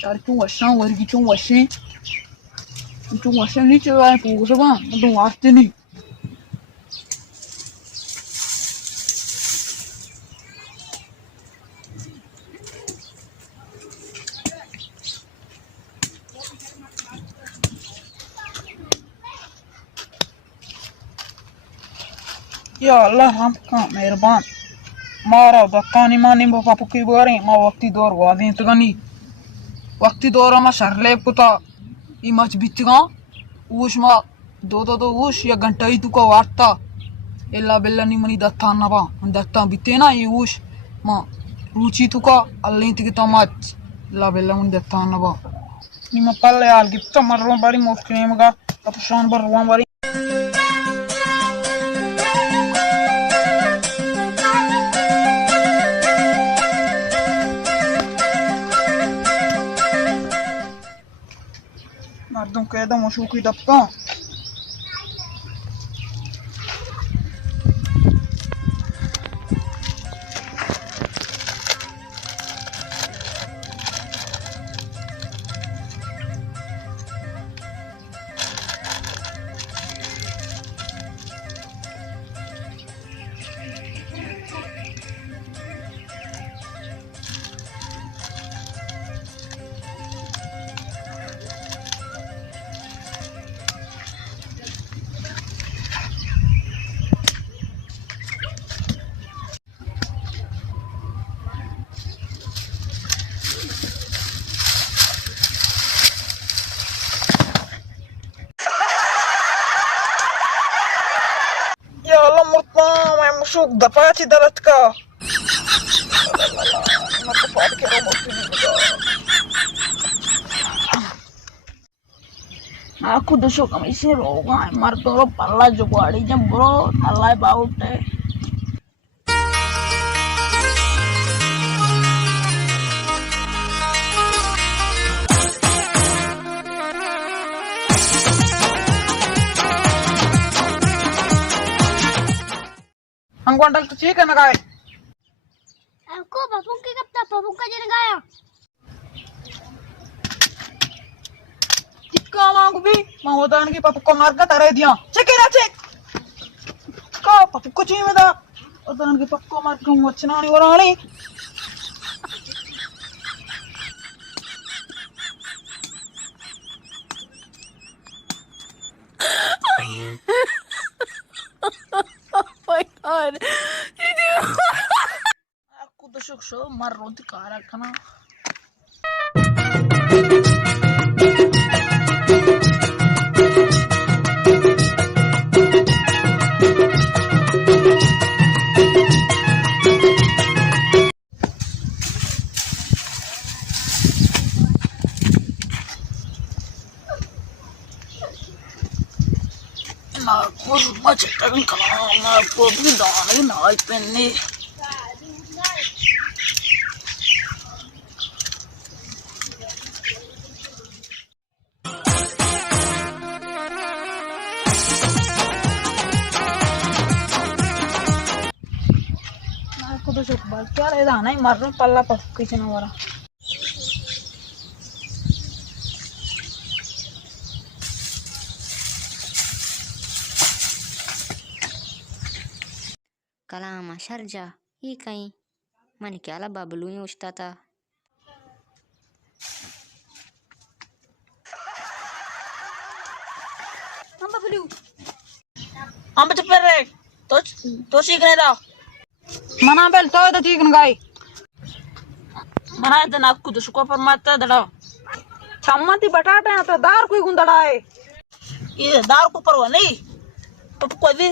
Cara, que um achão, o que um achei. Um achei nem te vai por você, mano. Não acho nem. Ya Allah, hamka मेहरबान मारा दक्कानी मानी बापू की बारे मा वक्ती दौर वादी तगनी वक्ती दौर मा शरले पुता इमच बितगा ऊश मा दो ऊश या घंटा ही तुका वार्ता एल्ला बेल्ला नी मनी दत्ता नबा दत्ता बिते ना ये ऊश मा रुचि तुका अल्ली तिक तमच ला बेल्ला मन दत्ता नबा निम पल्ले आल गिफ्ट मर्रो बारी मुफ्किने मगा अपशान बर रुवा बारी मर्दों कैदा मशूकी दबका Allah mutlu मैं मुशुक दफा ची दरत का मत पार के रो मत aku dusuk kami isi roga martoro palla jogwadi jam bro alai baute ang kwandal tu chicken na kay Aku babung ke kapta babung ka jene gaya. चिक्का मांगू भी मावदान की पप्पू को मार का तारे दिया चेक ना चेक का पप्पू को चाहिए मेरा उदान की पप्पू को मार के वचना नहीं हो रहा नहीं My God. aku तो शुक शो मार रोटी कारा खाना నాకు మా చెట్టని కలా నాకు దాని నా అయిపోయింది నాకు तो शुक बात क्या रे दाना ही मारने पल्ला पक्की से ना वाला कलामा शर्जा ही कहीं मन क्या ला बबलू ही उछता था हम बबलू हम बच्चे पर रे तो सीखने दा मना बेल तो सीखने गई मना इतना आपको तो सुको पर मत दड़ा चम्मती बटाटे हैं तो दार कोई गुंदड़ा है ये दार को परवा नहीं तो कोई भी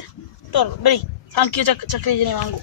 तो बड़ी सांकी चक्री जने मांगो